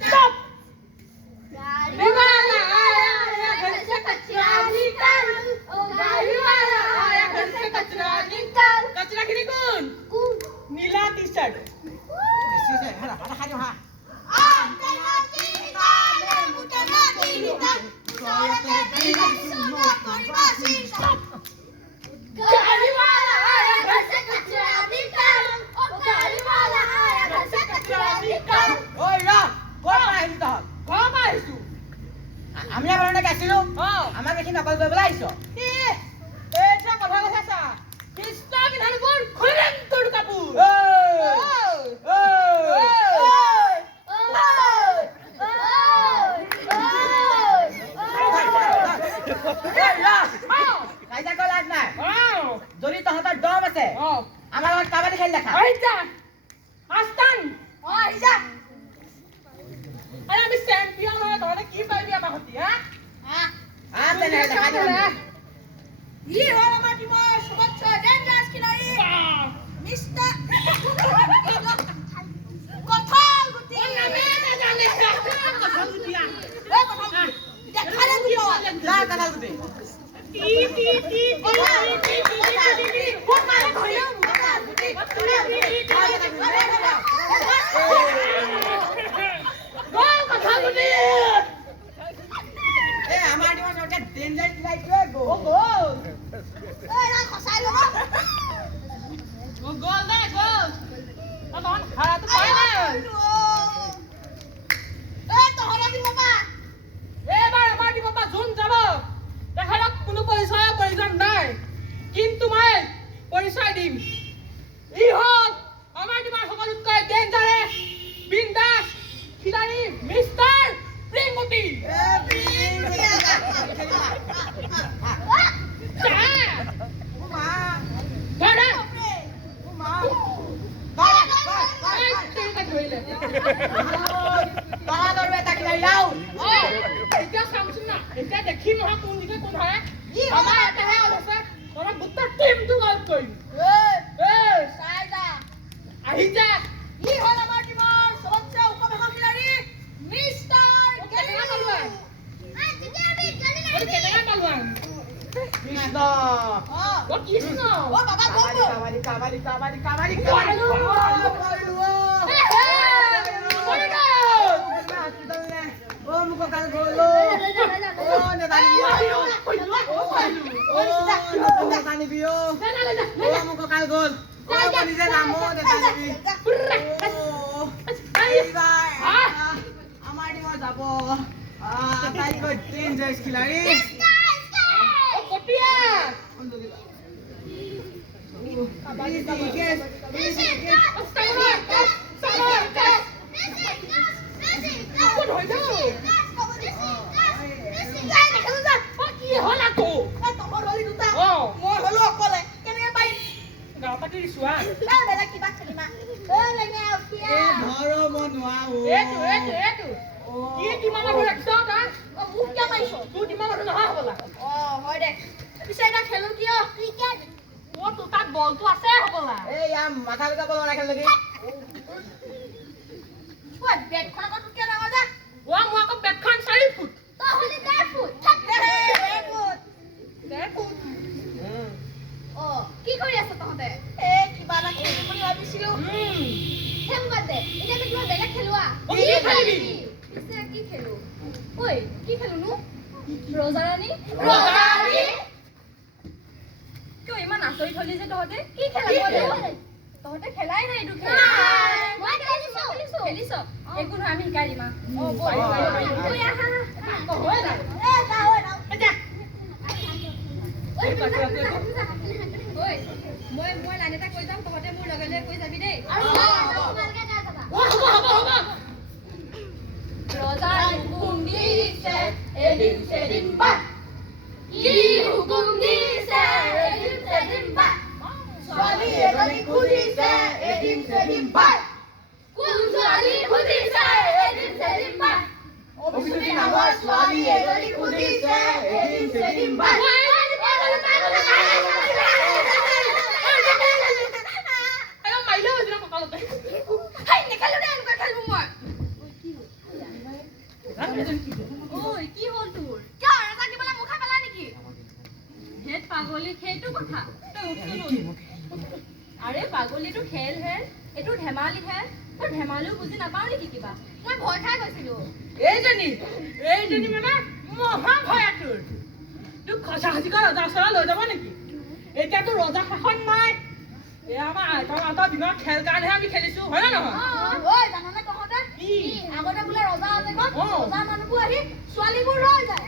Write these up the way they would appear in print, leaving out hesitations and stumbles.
Stop! गाड़ी वाला आया घर से कचरा निकाल ओ गाड़ी वाला आया घर से कचरा निकाल कचरा किती कोण नीला टी-शर्ट हरा हरा खाली हा गाड़ी वाला आया घर से कचरा निकाल ओ गाड़ी वाला आया घर से कचरा निकाल ओय रा कोण আহিল তহত কোন আহিছো আমি আবারনে গাইছিলো আমাক দেখি নকল কৰিবলৈ আইছো এটা কথা কৈছা কৃষ্ণ বিধান কোন খুলেন তোৰ কাপোৰ কাইজা কলাক নাই যদি তহতৰ দম আছে আমাৰ লগত কাবাডী খেল দেখা আইজা আস্তান আইজা আরে আমি চ্যাম্পিয়ন হয়ে তোরে কি পাইবি আমার হতি হ্যাঁ তেনে দেখা দে ই হল আমার টিমের সবচেয়ে ডেঞ্জারাস খেলোয়াড় মিস্টার কথাল গুটি আমি না জানি কথাল গুটিয়া এ কথাল দেখা রে তুই লা কথাল গুটি T T T T T কোন মারে ধরিও কথাল গুটি আমার টিমের সবচেয়ে ডেঞ্জারাস খেলোয়াড় গো গোল এই না খসাই লও গোল দে গোল তখন হারা তো পাই না এই তো হরা দি বাবা এবার আমার দি বাবা জোন যাব দেখার কোনো পরিচয় প্রয়োজন নাই কিন্তু মই পরিচয় দিম ই হল আমার টিমের সকলতকৈ ডেঞ্জারাস বিন্দাস খেলোয়াড় মিস্টার প্রিঙ্গুটি দেখি নহয় কোন দিকে কোন হয় আমাৰ এটাহে আছে তোৰা গোটেই টিমটো আউট কৰিম আহি যা ই হল আমাৰ টিমৰ সবচেয়ে উপবেশন খেলোয়াড় মিস্টাৰ কেনেগা পালৱান কেনেগা পালৱান কৃষ্ণ ও কৃষ্ণ ও বাবা গো কাবাডী ও মুখ কাল গলো ও নেদানি ও নেদানি বিও ও মুখ কাল গল ও নিজে নামো নেদানি বাই আমার টিম যাব তাই কই ডেঞ্জারাস খেলোয়াড় ও কপিয়া কাবাডী কোন হইছো কি হল আকো তোর হলি দুটা মই হলো অকলে কেনে পাই গাও পাটি দিছুয়া বেলা কিবা খেলিমা লাগে আউটিয়া ধৰ মনোৱা এটো কি কিমান মানুহ ৰাখছ তা মোক কিয় পাইছো তুই কিমান মানুহ নহয় হবলা হয় দে পিছে এটা খেলো কিয় ক্ৰিকেট ও তো তাত বলটো আছে হবলা এই আম মাথা লগা বল না খেল লাগি ও বেটখন কত কে না যা ও মো আকৌ বেটখন 4 ফুট তো হলি 1.5 ফুট 1.5 ফুট ও কি কৰি আছ তহতে এ কিবা না খেলি বুলি ভাবিছিলো হেম বাদে এটা আমি কিবা বেলেগ খেলুৱা কি খেলিবি পিছে কি খেলু ওই কি খেলুনো ৰজাৰানী কিয় ইমান আচৰিত হলি যে তহতে কি খেলা তহতে খেলাই নাই এইটো খেল মই খেলিছ একো নহয় আমি শিকাই দিম ও বল আহা হয় না এ যাও যা ঐ মই লাইন এটা কৈ যাম তহতে মোৰ লগে লগে কৈ যাবি দেই আৰু তোমালকে যা যাবা ও চেদিম পায় কোন ছোৱালী সুধিছে এদিন চেদিম পায় অভিজ্ঞতি নামৰ ছোৱালী এজনী সুধিছে এদিন চেদিম পায় পাগলী সেইটো কথা আৰে পাগলীটো খেল হে এইটো ধেমালি হে তই ধেমালিও বুজি নাপাও নেকি কিবা মই ভয় খাই গৈছিলো এইজনী মানে মহা ভয়াতুৰ তোক খচা খচি কৰি ৰজা ওচৰলৈ লৈ যাব নেকি এতিয়াতো ৰজা শাসন নাই এয়া আমাৰ আইতাৰ দিনৰ খেল কাৰণেহে আমি খেলিছো হয় নে নহয় ঐ জানানে তহঁতে আগতে বোলে ৰজা আছে ৰজা মানুহবোৰ আহি ছোৱালীবোৰ ৰৈ যায়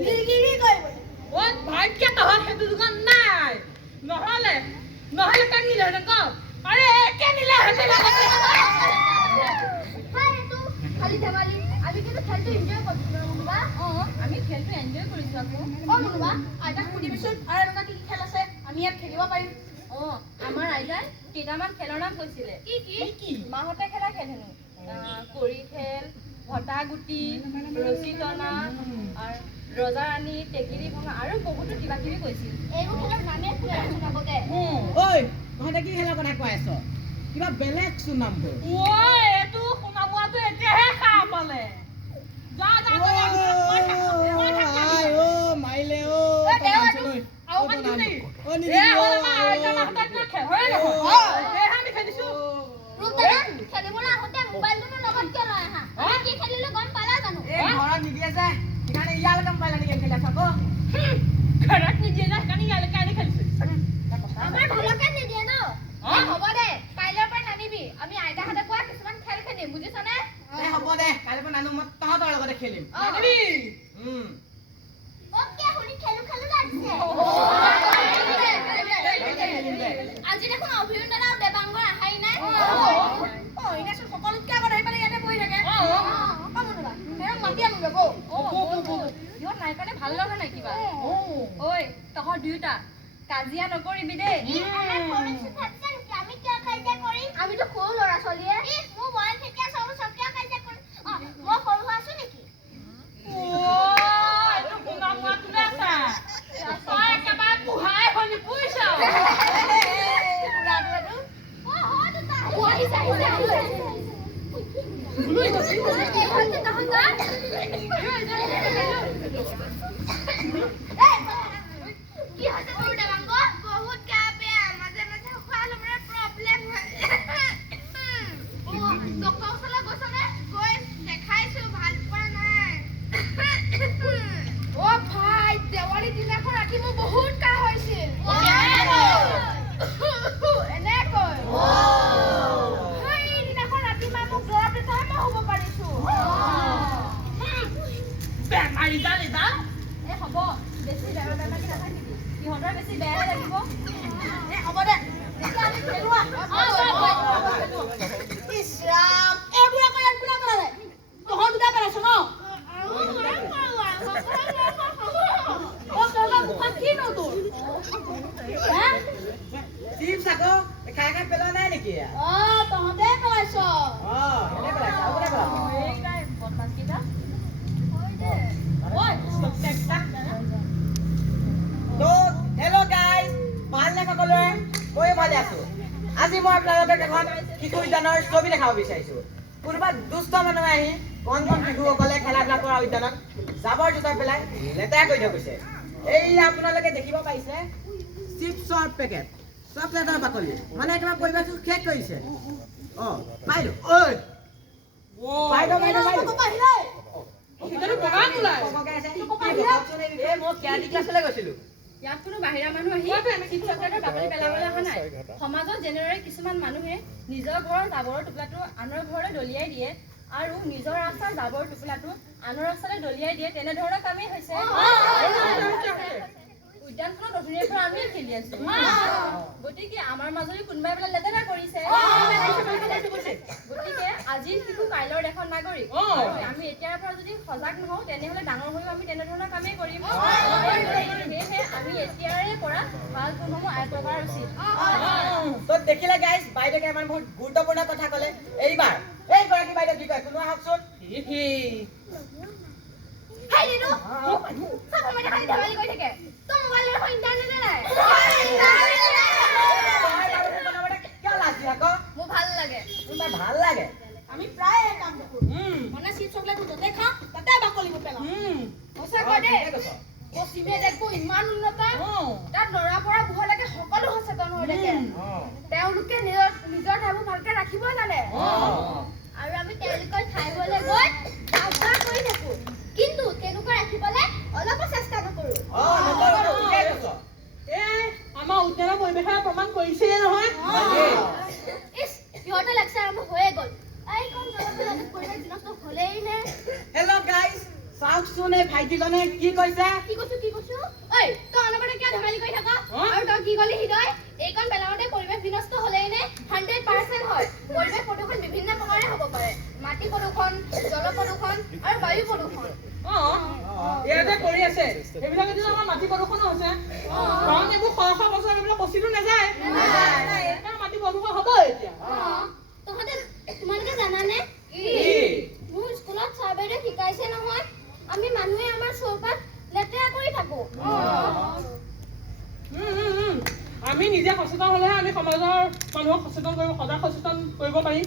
গিৰিগিৰি কৰিব ও ভাগ্য তহঁত সেইটো দোকান নাই নহলে কাক নিলেহেঁতেন ক আৰে একে নিলেহেঁতেন খালি ধেমালি আমি কিন্তু খেলটো এনজয় কৰিছো মুনুবা আমি খেলটো এনজয় কৰিছো আকৌ মুনুবা আইতাক সুধিবিচোন আৰু এনেকুৱা কি খেল আছে আমি ইয়াত খেলিব পাৰিম আমাৰ আইতাই কেইটামান খেলৰ নাম কৈছিলে কি মাহঁতে খেলা খেল হেনো কড়ি খেল ভটা গুটি ৰছী টনা আৰু ৰজা ৰাণী টেকেলি ভঙা আৰু বহুতো কিবা কিবি কৈছিল এইবোৰ খেলৰ নামেই শুনা আগতে ঐ তহঁতে কি খেলৰ কথা কৈ আছ কিবা বেলেগ চোন নামবোৰ ঐ এইটো শুনাবোৱাটো এতিয়াহে খাই পালে যা মাৰিলে খেলিবলৈ আহোঁতে মোবাইলটো লগত কিয় লৈ আহা আমি কি খেলিলো গম পালা জানো ঘৰত নিদিয়ে যে সেইকাৰণে ইয়ালৈকে মোবাইল গেম খেলি আছ আকৌ ঘৰত নিদিয়ে যে সেইকাৰণে ইয়ালৈকে আনি খেলিছো আমাৰ ভুলকে নিদিয়ে ন হ'ব দে কাইলৈৰ পৰা নানিবি আমি আইতাহঁতে কোৱা কিছুমান খেল খেলিম বুজিছনে হ'ব দে কাইলৈৰ পৰা নানো মই তহঁতৰ লগতে খেলিম আজি দেখোন অভিনন্দন আৰু দেৱাংগৰ আহাই নাই ইনাচোন সকলোতকে আগত আহি পেলাই ইয়াতে বহি থাকে মাতি আনো যাব ইহঁত নাই কাৰণে ভাল লগা নাই কিবা ঐ তহঁত দুয়োটা কাজিয়া নকৰিবি দেই আমিতো সৰু ল'ৰা ছোৱালীয়ে মোৰ বয়স এতিয়া সৰু চব কিয় কাজিয়া কৰিম মই সৰু হৈ আছো নেকি ইহঁতৰ বেছি বেয়া লাগিব হ'ব দে ইছৰাম এইবোৰ আকৌ ইয়াত কোনে পেলালে তহঁত দুটা পেলাইছ ন কি ন তোৰ চিপছ আকৌ খাই খাই পেলোৱা নাই নেকি তহঁতে পেলাইছ বদমাছকেইটা হেল্ল' গাইজ ভালনে সকলোৱে ময়ো ভালে আছো আজি মই আপোনালোকক এখন শিশু উদ্যানৰ ছবি দেখাব বিচাৰিছো কোনোবা দুষ্ট মানুহে আহি কণ শিশুসকলে খেলা ধূলা কৰা উদ্যানত জাবৰ জোঁথৰ পেলাই লেতেৰা কৰি থৈ গৈছে এই আপোনালোকে দেখিব পাৰিছে চিপছৰ পেকেট চকলেটৰ বাকলি মানে একেবাৰে পৰিৱেশটো শেষ কৰিছে বাইদেউ ইয়াত কোনো বাহিৰা মানুহ আহি চিপছ চকলেটৰ বাকলি পেলাবলৈ অহা নাই সমাজত যেনেদৰে কিছুমান মানুহে নিজৰ ঘৰৰ জাবৰৰ টোপোলাটো আনৰ ঘৰলৈ দলিয়াই দিয়ে আৰু নিজৰ ৰাস্তাৰ জাবৰ টোপোলাটো আনৰ ৰাস্তালৈ দলিয়াই দিয়ে তেনেধৰণৰ কামেই হৈছে উদ্যানখনত অধুনিৰে পৰা আমিয়ে খেলি আছো গতিকে আমাৰ মাজলৈ কোনোবাই বোলে লেতেৰা কৰিছে গতিকে আজিৰ শিশু কাইলৰ দেশৰ নাগৰিক আৰু আমি এতিয়াৰ পৰা যদি সজাগ নহওঁ তেনেহ'লে ডাঙৰ হৈও আমি তেনেধৰণৰ কামেই কৰিম সেয়েহে আমি এতিয়াৰে পৰা ভাল গুণসমূহ আয়ত্ব কৰা উচিত তো দেখিলে গাইজ বাইদেউকে আমাৰ বহুত গুৰুত্বপূৰ্ণ কথা ক'লে এইবাৰ এইগৰাকী বাইদেউ কি কয় কোনো আহকচোন হাই দিদু সব সময়তে খালি ধেমালি কৰি থাকে তোৰ মোবাইলৰ দেখোন ইণ্টাৰনেটে নাই কিয় লাজি আকৌ মোৰ ভাল লাগে তোমাৰ ভাল লাগে আমি প্ৰায় এই কাম কৰো মানে চিপ চকলেট য'তে খাওঁ তাতে বাকলিবোৰ পেলাওঁ সঁচাকৈ দেই ঠিকে কৈছ। পশ্চিমীয়া দেশবোৰ ইমান উন্নত তাত ল'ৰাৰ পৰা বুঢ়ালৈকে সকলো সচেতন হৈ থাকে তেওঁলোকে নিজৰ ঠাইবোৰ ভালকে ৰাখিব জানে আৰু আমি তেওঁলোকৰ ঠাইবোৰলৈ গৈ আহ্বান কৰি থাকো কিন্তু তেনেকুৱা ৰাখিবলৈ অলপো চেষ্টা নকৰো ঠিকে কৈছ। আমাৰ উদ্যানৰ পৰিৱেশে প্ৰমাণ কৰিছেই নহয় ইছ সিহঁতে লেকচাৰ আৰম্ভ হৈয়ে গ'ল এই কম জলবায়ু পৰিৱেশ বিনষ্ট হ'লেই নে হেল্ল' গাইজ চাওকচোন এই ভাইটিজনে কি কৈছে কি কৈছো ঐ তই অনবৰতে কিয় ধেমালি কৰি থাক আৰু তই কি ক'লি হৃদয় এইকণ পেলাওঁতে পৰিৱেশ বিনষ্ট হ'লেই নে 100% হয় পৰিৱেশ প্ৰদূষণ বিভিন্ন প্ৰকাৰে হ'ব পাৰে মাটি প্ৰদূষণ জল প্ৰদূষণ আৰু বায়ু প্ৰদূষণ ইয়াতে কৰি আছে এইবিলাক যদি আমাৰ মাটি প্ৰদূষণো হৈছে কাৰণ এইবোৰ শ শ বছৰ এইবিলাক পচিটো নাযায় মাটি প্ৰদূষণ হ'ব এতিয়া তোমালোকে জানানে মোৰ স্কুলত ছাৰবেৰে শিকাইছে নহয় আমি মানুহে আমাৰ চৌপাশ লেতেৰা কৰি থাকো আমি নিজে সচেতন হ'লেহে আমি সমাজৰ মানুহক সচেতন কৰিব সদায় সচেতন কৰিব পাৰিম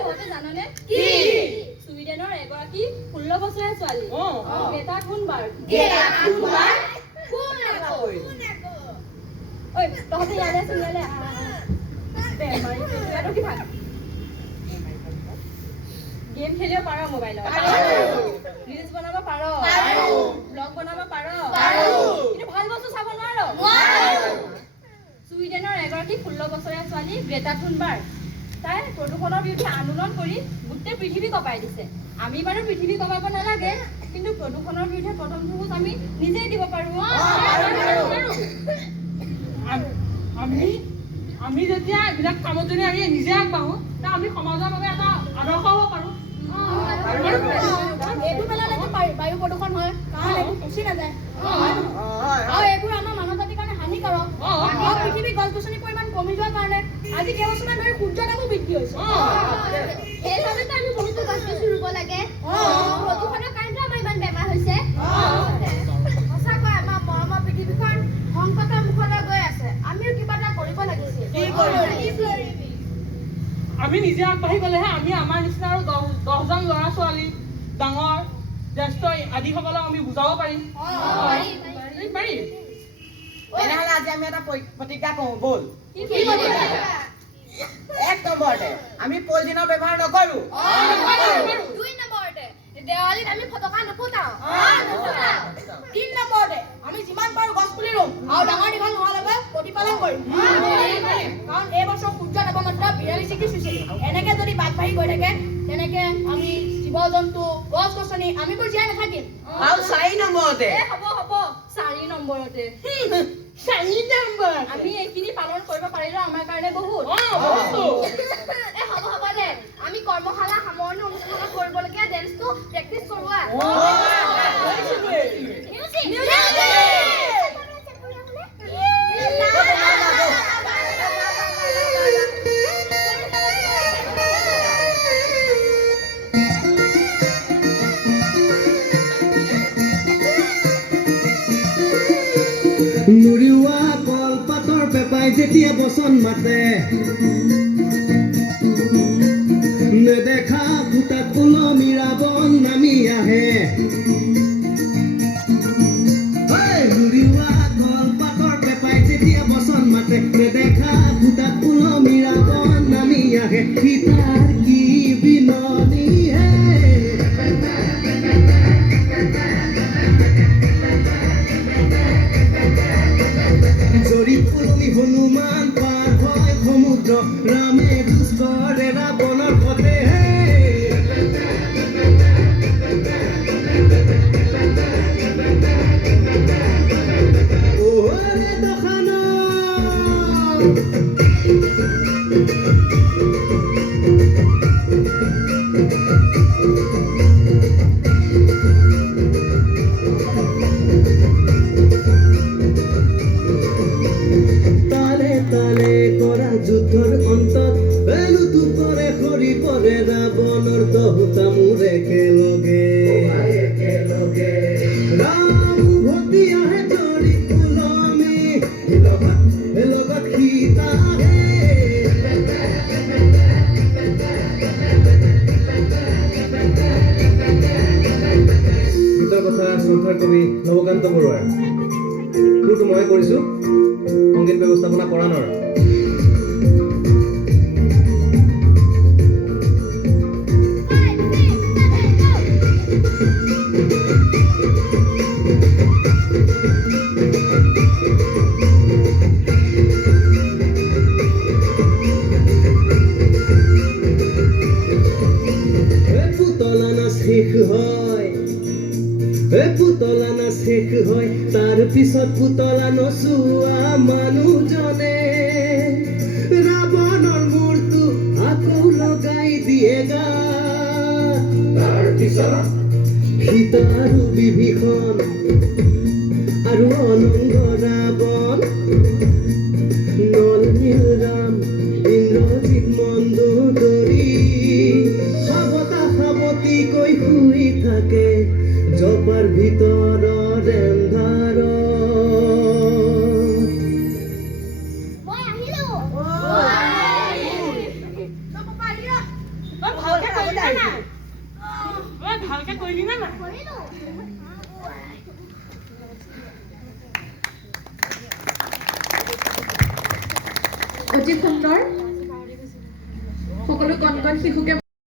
তহঁতে জাননে ছুইডেনৰ এগৰাকী 16 বছৰীয়া ছোৱালী গ্ৰেটা থুনবাৰ্গ ঐ তহঁতে ইয়ালে আছোন ইয়ালে গেম খেলিব পাৰ মোবাইলত ৰিলছ বনাব পাৰ ব্লগ বনাব পাৰ কিন্তু ভাল বস্তু চাব নোৱাৰ ছুইডেনৰ এগৰাকী 16 বছৰীয়া ছোৱালী গ্ৰেটা থুনবাৰ্গ তাই প্ৰদূষণৰ বিৰুদ্ধে আন্দোলন কৰি গোটেই পৃথিৱী কঁপাই দিছে আমি বাৰু পৃথিৱী কঁপাব নালাগে কিন্তু প্ৰদূষণৰ বিৰুদ্ধে প্ৰথম খোজ আমি নিজেই দিব পাৰোঁ আমি যেতিয়া এইবিলাক কামত যদি আমি নিজে আগবাঢ়ো তেতিয়া আমি সমাজৰ বাবে এটা আদৰ্শ হ'ব পাৰোঁ এইবোৰ পেলালেতো বায়ু প্ৰদূষণ হয় কাৰণ এইবোৰ পচি নাযায় আৰু এইবোৰ আমাৰ মানৱ জাতিৰ কাৰণে হানিকাৰক আৰু পৃথিৱীৰ গছ গছনিৰ পৰিমাণ কমি যোৱাৰ কাৰণে আজি কেইবছৰমান ধৰি সূৰ্যৰ দামো বৃদ্ধি হৈছে সেইবাবেতো আমি বহুতো গছ গছনি ৰুব লাগে প্ৰদূষণৰ কাৰণেতো আমাৰ ইমান বেমাৰ হৈছে সঁচাকৈ আমাৰ মৰমৰ পৃথিৱীখন সংকটৰ মুখলৈ গৈ আছে আমিও কিবা এটা কৰিব লাগিছিল আমি নিজে আগবাঢ়ি গ'লেহে আমি আমাৰ নিচিনা আৰু 10জন ল'ৰা ছোৱালী ডাঙৰ জ্যেষ্ঠ আদিসকলক আমি বুজাব পাৰিম পাৰিম তেনেহ'লে আজি আমি এটা প্ৰতিজ্ঞা কৰোঁ ব'ল এক নম্বৰতে আমি পলিথিনৰ ব্যৱহাৰ নকৰোঁ 2 নম্বৰতে দেৱালীত আমি ফটকা নুফুটাও 3 নম্বৰতে আমি যিমান পাৰোঁ গছ পুলি ৰুম আৰু ডাঙৰ দীঘল নোহোৱালৈকে প্ৰতিপালন কৰিম কাৰণ এই বছৰ সূৰ্য তাপমাত্ৰা 42 ডিগ্ৰী চুইছে এনেকে যদি বাঢ়ি গৈ থাকে তেনেকে আমি জীৱ জন্তু গছ গছনি আমিবোৰ জীয়াই নাথাকিম আৰু 4 নম্বৰতে হ'ব 4 নম্বৰতে আমি এইখিনি পালন কৰিব পাৰিলেও আমাৰ কাৰণে বহুত হ'ব দে আমি কৰ্মশালা সামৰণি অনুষ্ঠানত কৰিবলগীয়া ডেন্সটো প্ৰেক্টিচ কৰোৱা নুৰিওৱা কলপাতৰ পেপাই যেতিয়া বচন মাতে নেদেখা ফুটাত ওলমিৰা বন নামি আহে নুৰিওৱা কলপাতৰ পেপাই যেতিয়া বচন মাতে নেদেখা ফুটাত ওলমিৰা বন নামি আহে সীতাৰ কি বিননি হে জৰি পুৰণি হনুমান পাৰ হয় সমুদ্ৰ ৰামে যুঁজ কৰে ৰাৱণৰ সতে ওৰে দশান নৱকান্ত বৰুৱাৰ। সুৰটো মই কৰিছোঁ, সংগীত ব্যৱস্থাপনা কৰানৰ। পুতলা নাচ শেষ হয়, পুতলা নাচ শেষ হয়, তাৰ পিছত পুতলা নচোৱা মানুহজনে ৰাৱণৰ মূৰটো আকৌ লগাই দিয়ে গা। তাৰ পিছত সীতা আৰু বিভীষণ আৰু অনঙ্গ ৰাৱণ, নল নীল ৰাম, ইন্দ্ৰজিৎ মণ্ডোদৰী সাৱতা সাৱতিকৈ শুই থাকে জপাৰ ভিতৰৰ এন্ধাৰ। মই আহিলো তই পাপা আহিলা তই ভালকে কৰিলি নে নাই? ঐ ভালকে কৰিলি নে নাই? কৰিলো অতি সুন্দৰ সকলো কণ কণ শিশুকে